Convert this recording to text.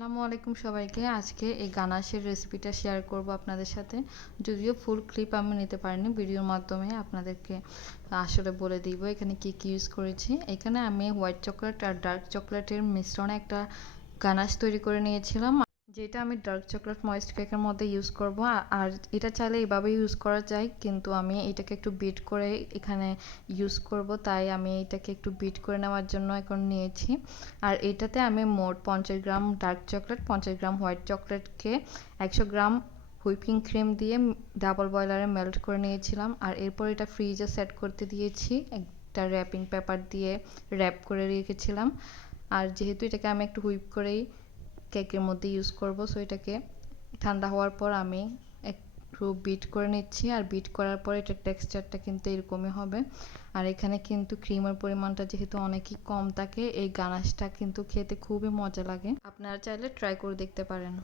আসসালামু আলাইকুম সবাইকে। আজকে এই গানাশের রেসিপিটা শেয়ার করব আপনাদের সাথে। যদিও ফুল ক্লিপ আমি নিতে পারিনি, ভিডিওর মাধ্যমে আপনাদেরকে আসলে বলে দিব এখানে কি কি ইউজ করেছি। এখানে আমি হোয়াইট চকলেট আর ডার্ক চকলেটের মিশ্রণে একটা গানাশ তৈরি করে নিয়েছিলাম, যেটা আমি ডার্ক চকলেট ময়েস্ট কেকের মধ্যে ইউজ করব। আর এটা চাইলে এইভাবে ইউজ করা যায়, কিন্তু আমি এটাকে একটু বিট করে এখানে ইউজ করব, তাই আমি এটাকে একটু বিট করে নেওয়ার জন্য এখন নিয়েছি। আর এটাতে আমি মোট 50 গ্রাম ডার্ক চকলেট, 50 গ্রাম হোয়াইট চকলেটকে 100 গ্রাম হুইপিং ক্রিম দিয়ে ডাবল বয়লারে মেল্ট করে নিয়েছিলাম। আর এরপর এটা ফ্রিজে সেট করতে দিয়েছি, একটা র্যাপিং পেপার দিয়ে র্যাপ করে রেখেছিলাম। আর যেহেতু এটাকে আমি একটু হুইপ করেই কেকের মধ্যে ইউজ করব, সো এটাকে ঠান্ডা হওয়ার পর আমি একটু বিট করে নিচ্ছি। আর বিট করার পর এটার টেক্সচারটা কিন্তু এরকমই হবে। আর এখানে কিন্তু ক্রিমের পরিমাণটা যেহেতু অনেকই কম থাকে, এই গানাশটা কিন্তু খেতে খুবই মজা লাগে। আপনারা চাইলে ট্রাই করে দেখতে পারেন।